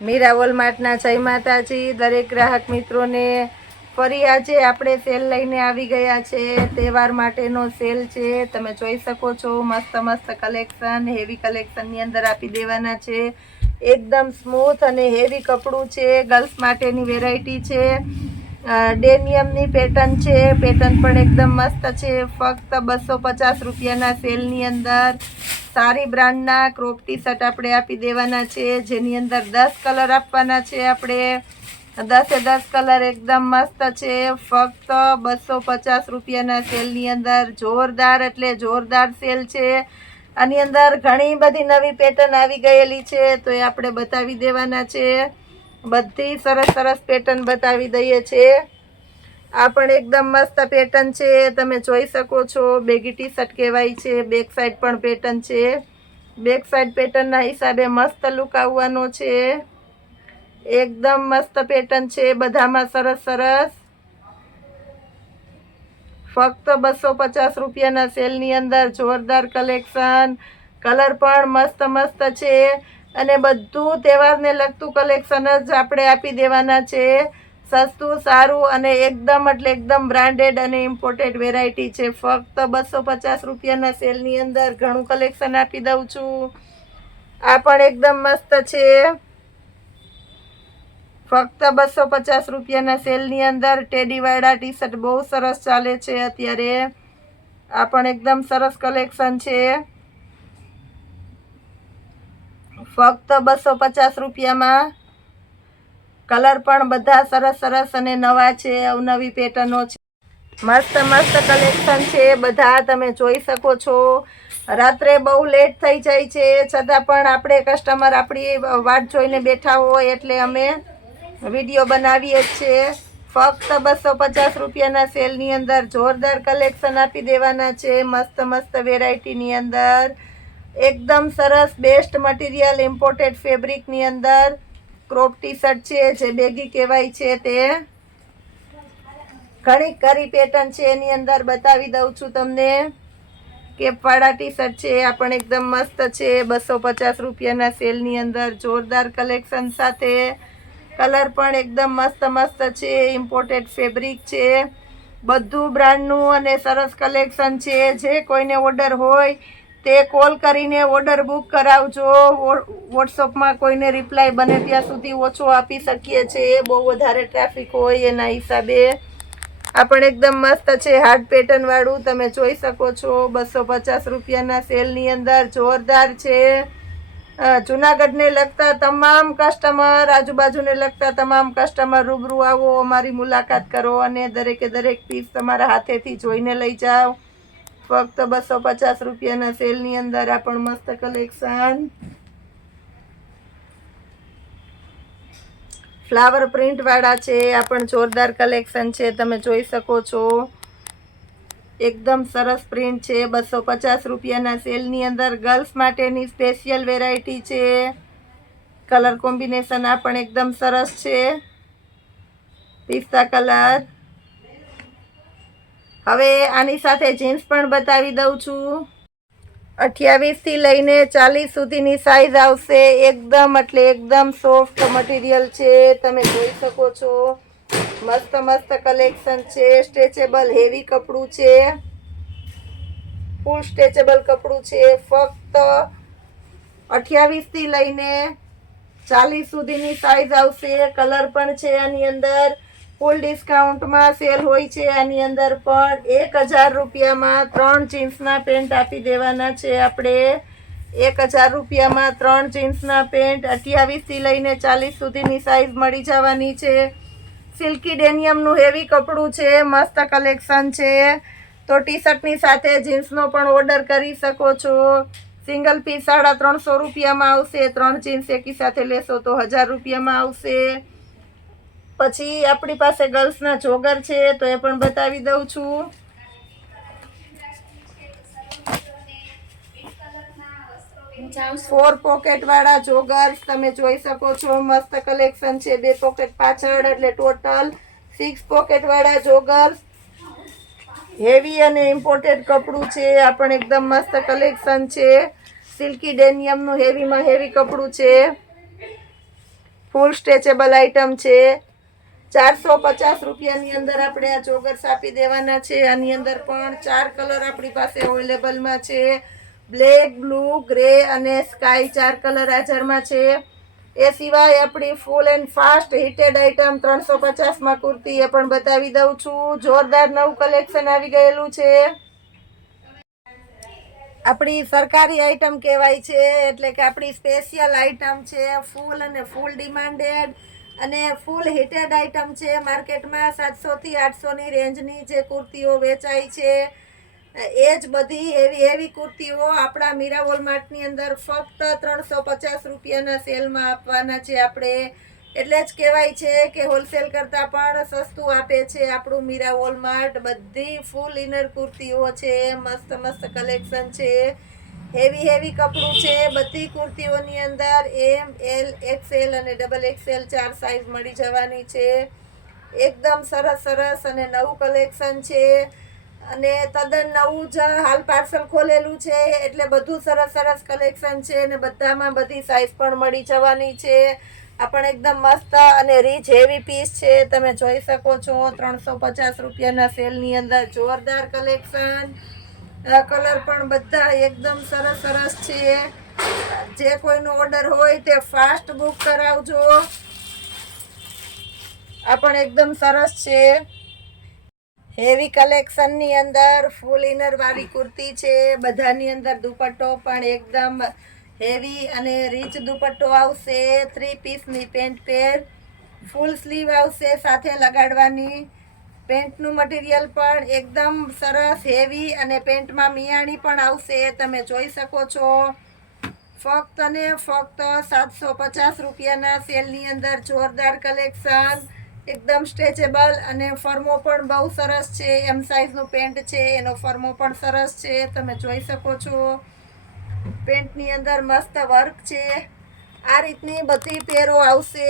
મીરા વોલમાર્ટના જય માતાજી દરેક ગ્રાહક મિત્રોને ફરી આજે આપણે સેલ લઈને આવી ગયા છે। તહેવાર માટેનો સેલ છે, તમે જોઈ શકો છો। મસ્ત મસ્ત કલેક્શન, હેવી કલેક્શનની અંદર આપી દેવાના છે। એકદમ સ્મૂથ અને હેવી કપડું છે, ગર્લ્સ માટેની વેરાયટી છે। ડેનિયમની પેટર્ન છે, પેટર્ન પણ એકદમ મસ્ત છે। ફક્ત 250 રૂપિયાના સેલની અંદર સારી બ્રાન્ડના ક્રોપ ટી શર્ટ આપણે આપી દેવાના છે, જેની અંદર 10 કલર આપવાના છે। આપણે 10 કલર એકદમ મસ્ત છે। ફક્ત 250 રૂપિયાના સેલની અંદર જોરદાર એટલે જોરદાર સેલ છે। આની અંદર ઘણી બધી નવી પેટર્ન આવી ગયેલી છે, તો એ આપણે બતાવી દેવાના છે। બધી સરસ સરસ પેટર્ન બતાવી દઈએ છે। આ પણ એકદમ મસ્ત પેટર્ન છે, તમે જોઈ શકો છો। બેગી ટી શર્ટ કહેવાય છે, બેક સાઈડ પણ પેટર્ન છે। બેક સાઈડ પેટર્નના હિસાબે મસ્ત લુક આવવાનો છે। એકદમ મસ્ત પેટર્ન છે, બધામાં સરસ સરસ। ફક્ત 250 રૂપિયાના સેલની અંદર જોરદાર કલેક્શન, કલર પણ મસ્ત મસ્ત છે અને બધું તહેવારને લગતું કલેક્શન જ આપણે આપી દેવાના છે। સસ્તું, સારું અને એકદમ એટલે એકદમ બ્રાન્ડેડ અને ઇમ્પોર્ટેડ વેરાયટી છે। ફક્ત 250 રૂપિયાના સેલની અંદર ઘણું કલેક્શન આપી દઉં છું। આ પણ એકદમ મસ્ત છે। ફક્ત 250 રૂપિયાના સેલની અંદર ટેડીવાળા ટી શર્ટ બહુ સરસ ચાલે છે અત્યારે। આ પણ એકદમ સરસ કલેક્શન છે। ફક્ત 250 રૂપિયામાં કલર પણ બધા સરસ સરસ અને નવા છે, અવનવી પેટર્નો છે, મસ્ત મસ્ત કલેક્શન છે, બધા તમે જોઈ શકો છો। રાત્રે બહુ લેટ થઈ જાય છે, છતાં પણ આપણે કસ્ટમર આપણી વાટ જોઈને બેઠા હોય એટલે અમે વિડીયો બનાવીએ જ છીએ। ફક્ત 250 રૂપિયાના સેલની અંદર જોરદાર કલેક્શન આપી દેવાના છે, મસ્ત મસ્ત વેરાયટીની અંદર। એકદમ સરસ બેસ્ટ મટીરિયલ ઇમ્પોર્ટેડ ફેબ્રિકની અંદર ક્રોપ ટી શર્ટ છે, જે બેગી કહેવાય છે। તે ઘણી કરી પેટર્ન છે, એની અંદર બતાવી દઉં છું તમને। કેપવાળા ટી શર્ટ છે, આ પણ એકદમ મસ્ત છે। 250 રૂપિયાના સેલની અંદર જોરદાર કલેક્શન સાથે કલર પણ એકદમ મસ્ત મસ્ત છે, ઇમ્પોર્ટેડ ફેબ્રિક છે, બધું બ્રાન્ડનું અને સરસ કલેક્શન છે। જે કોઈને ઓર્ડર હોય તે કોલ કરીને ઓર્ડર બુક કરાવજો। વોટ્સઅપમાં કોઈને રિપ્લાય બને ત્યાં સુધી ઓછો આપી શકીએ છીએ, બહુ વધારે ટ્રાફિક હોય એના હિસાબે। આ પણ એકદમ મસ્ત છે, હાર્ડ પેટર્ન વાળું, તમે જોઈ શકો છો। 250 રૂપિયાના સેલની અંદર જોરદાર છે। જુનાગઢને લગતા તમામ કસ્ટમર, આજુબાજુને લગતા તમામ કસ્ટમર રૂબરૂ આવો, અમારી મુલાકાત કરો અને દરેકે દરેક પીસ તમારા હાથેથી જોઈને લઈ જાઓ। ફક્ત 250 રૂપિયાના સેલની અંદર આ પણ મસ્ત કલેક્શન, ફ્લાવર પ્રિન્ટ વાળા છે, આ પણ જોરદાર કલેક્શન છે, તમે જોઈ શકો છો। એકદમ સરસ પ્રિન્ટ છે। 250 રૂપિયાના સેલની અંદર ગર્લ્સ માટેની સ્પેશિયલ વેરાયટી છે। કલર કોમ્બિનેશન આ પણ એકદમ સરસ છે, પિસ્તા કલર। હવે આની સાથે જીન્સ પણ બતાવી દઉં છું। 28 થી લઈને 40 સુધીની સાઈઝ આવશે। એકદમ એટલે એકદમ સોફ્ટ મટીરિયલ છે, તમે જોઈ શકો છો। મસ્ત મસ્ત કલેક્શન છે, સ્ટ્રેચેબલ હેવી કપડું છે, ફૂલ સ્ટ્રેચેબલ કપડું છે। ફક્ત 28 થી લઈને 40 સુધીની સાઈઝ આવશે। કલર પણ છે આની અંદર, ફૂલ ડિસ્કાઉન્ટમાં સેલ હોય છે। આની અંદર પણ 1000 રૂપિયામાં 3 જીન્સના પેન્ટ આપી દેવાના છે આપણે। 1000 રૂપિયામાં 3 જીન્સના પેન્ટ 28 થી લઈને 40 સુધીની સાઈઝ મળી જવાની છે। સિલ્કી ડેનિયમનું હેવી કપડું છે, મસ્ત કલેક્શન છે, તો ટી શર્ટની સાથે જીન્સનો પણ ઓર્ડર કરી શકો છો। સિંગલ પીસ 350 રૂપિયામાં આવશે, 3 જીન્સ એકી સાથે લેશો તો 1000 રૂપિયામાં આવશે। પછી આપણી પાસે ગર્લ્સના જોગર છે, તો એ પણ બતાવી દઉં છું। ફોર પોકેટ વાળા જોગર્સ તમે જોઈ શકો છો, મસ્ત કલેક્શન છે। 2 પોકેટ પાછળ એટલે ટોટલ 6 પોકેટ વાળા જોગર્સ, હેવી અને ઇમ્પોર્ટેડ કપડું છે। આ પણ એકદમ મસ્ત કલેક્શન છે, સિલ્કી ડેનિયમનું હેવીમાં હેવી કપડું છે। ફૂલ સ્ટ્રેચેબલ આઈટમ છે. 450 રૂપિયાની અંદર આપણે આ જોગર્સ આપી દેવાના છે. આની અંદર પણ 4 કલર આપણી પાસે અવેલેબલમાં છે. બ્લેક, બ્લુ, ગ્રે અને સ્કાય 4 કલર હાજરમાં છે. એ સિવાય આપણી full and fast heated item 350માં કુર્તી એ પણ બતાવી દઉં છું. જોરદાર નવું કલેક્શન આવી ગયેલું છે. આપણી સરકારી આઈટમ કહેવાય છે, એટલે કે આપણી સ્પેશિયલ આઈટમ છે. ફૂલ અને ફૂલ ડિમાન્ડેડ અને ફૂલ હિટેડ આઈટમ છે. માર્કેટમાં 700 થી 800ની રેન્જની જે કુર્તીઓ વેચાય છે, એ જ બધી એવી કુર્તીઓ આપણા મીરા વોલમાર્ટની અંદર ફક્ત 350 રૂપિયાના સેલમાં આપવાના છે આપણે. એટલે જ કહેવાય છે કે હોલસેલ કરતાં પણ સસ્તું આપે છે આપણું મીરા વોલમાર્ટ. બધી ફૂલ ઇનર કુર્તીઓ છે, મસ્ત મસ્ત કલેક્શન છે, હેવી કપડું છે. બધી કુર્તીઓની અંદર એમ, એલ, XL અને XXL 4 સાઇઝ મળી જવાની છે. એકદમ સરસ અને નવું કલેક્શન છે અને તદ્દન નવું જ હાલ પાર્સલ ખોલેલું છે, એટલે બધું સરસ કલેક્શન છે અને બધામાં બધી સાઇઝ પણ મળી જવાની છે. આ પણ એકદમ મસ્ત અને રીચ હેવી પીસ છે, તમે જોઈ શકો છો. 350 રૂપિયાના સેલની અંદર જોરદાર કલેક્શન. કલર પણ બધા એકદમ સરસ છે. જે કોઈનો ઓર્ડર હોય તે ફાસ્ટ બુક કરાવજો. આ પણ એકદમ સરસ છે. હેવી કલેક્શનની અંદર ફૂલ ઇનર વાળી કુર્તી છે. બધાની અંદર દુપટ્ટો પણ એકદમ હેવી અને રીચ દુપટ્ટો આવશે. 3 પીસની પેન્ટ પેર, ફૂલ સ્લીવ આવશે સાથે લગાડવાની. પેન્ટનું મટીરિયલ પણ એકદમ સરસ હેવી અને પેન્ટમાં મિયાણી પણ આવશે, તમે જોઈ શકો છો. ફક્ત અને ફક્ત 750 રૂપિયાના સેલની અંદર જોરદાર કલેક્શન. એકદમ સ્ટ્રેચેબલ અને ફર્મો પણ બહુ સરસ છે. એમ સાઇઝનું પેન્ટ છે, એનો ફર્મો પણ સરસ છે, તમે જોઈ શકો છો. પેન્ટની અંદર મસ્ત વર્ક છે. આ રીતની બધી પેરો આવશે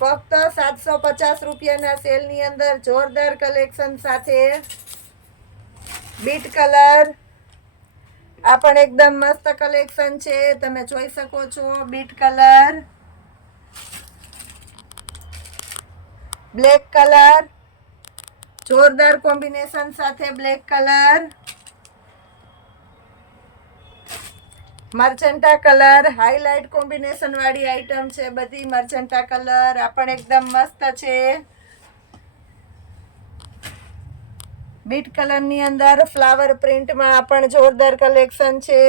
ફક્ત 750 રૂપિયાના સેલની અંદર જોરદાર કલેક્શન સાથે. બીટ કલર, આ પણ એકદમ મસ્ત કલેક્શન છે, તમે જોઈ શકો છો. બીટ કલર, બ્લેક કલર, જોરદાર કોમ્બિનેશન સાથે black colour, magenta colour, highlight combination વાળી આઈટમ છે બધી. મર્ચેન્ટા કલર આ પણ એકદમ મસ્ત છે. બીટ કલરની અંદર ફ્લાવર પ્રિન્ટમાં આ પણ જોરદાર કલેક્શન છે.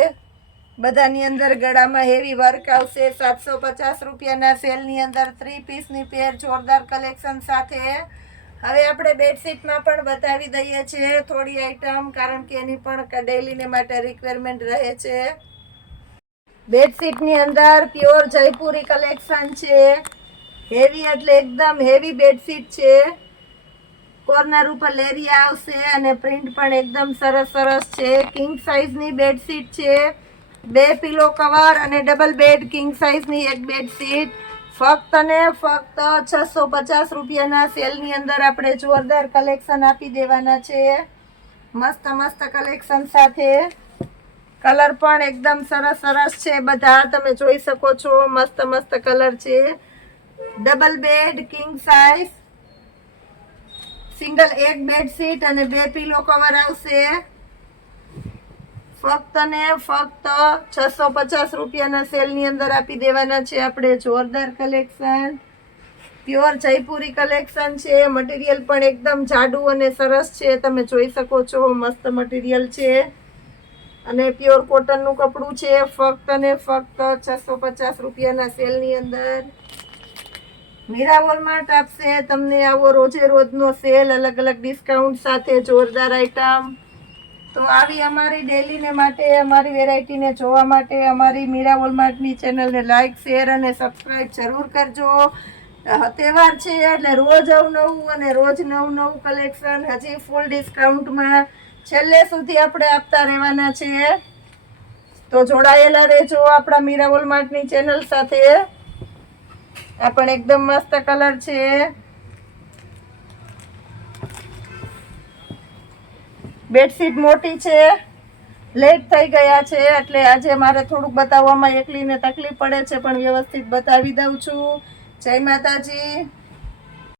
બધાની અંદર ગળામાં હેવી વર્ક આવશે. 750 રૂપિયાના સેલની અંદર 3 પીસની પેર જોરદાર કલેક્શન સાથે. હવે આપણે બેડશીટમાં પણ બતાવી દઈએ છીએ થોડી આઈટમ, કારણ કે એની પણ ડેલીને માટે રિક્વાયરમેન્ટ રહે છે. બેડશીટની અંદર પ્યોર જયપુરી કલેક્શન છે. હેવી એટલે એકદમ હેવી બેડશીટ છે. કોર્નર ઉપર લેરિયા આવશે અને પ્રિન્ટ પણ એકદમ સરસ છે. કિંગ સાઇઝની બેડશીટ છે. 2 પિલો કવર અને ડબલ બેડ કિંગ સાઇઝની એક બેડશીટ. ફક્ત અને ફક્ત 650 રૂપિયાના સેલની અંદર આપણે જોરદાર કલેક્શન આપી દેવાના છે. મસ્ત કલેક્શન સાથે. કલર પણ એકદમ સરસ છે બધા, તમે જોઈ શકો છો. મસ્ત કલર છે. Double bed king size, single એક બેડશીટ અને 2 પિલો કવર આવશે. ફક્ત અને ફક્ત 650 રૂપિયાના સેલની અંદર આપી દેવાના છે આપણે જોરદાર કલેક્શન. પ્યોર જયપુરી કલેક્શન છે. મટીરિયલ પણ એકદમ જાડું અને સરસ છે, તમે જોઈ શકો છો. મસ્ત મટીરિયલ છે અને પ્યોર કોટનનું કપડું છે. ફક્ત અને ફક્ત 650 રૂપિયાના સેલની અંદર મીરા વોલમાર્ટ આપશે તમને આવો રોજનો સેલ, અલગ ડિસ્કાઉન્ટ સાથે જોરદાર આઈટમ. તો આવી અમારી ડેલીને માટે, અમારી વેરાયટીને જોવા માટે અમારી મીરા વોલમાર્ટની ચેનલને લાઈક, શેર અને સબસ્ક્રાઈબ જરૂર કરજો. તહેવાર છે એટલે રોજ અવનવું અને રોજ નવું કલેક્શન હજી ફૂલ ડિસ્કાઉન્ટમાં છેલ્લે સુધી આપણે આપતા રહેવાના છીએ. તો જોડાયેલા રહેજો આપણા મીરા વોલમાર્ટની ચેનલ સાથે. આ પણ એકદમ મસ્ત કલર છે. બેડશીટ મોટી છે લેટ થઈ ગયા છે એટલે આજે મારે થોડુંક બતાવવામાં એકલીને તકલીફ પડે છે, પણ વ્યવસ્થિત બતાવી દઉં છું. જય માતાજી.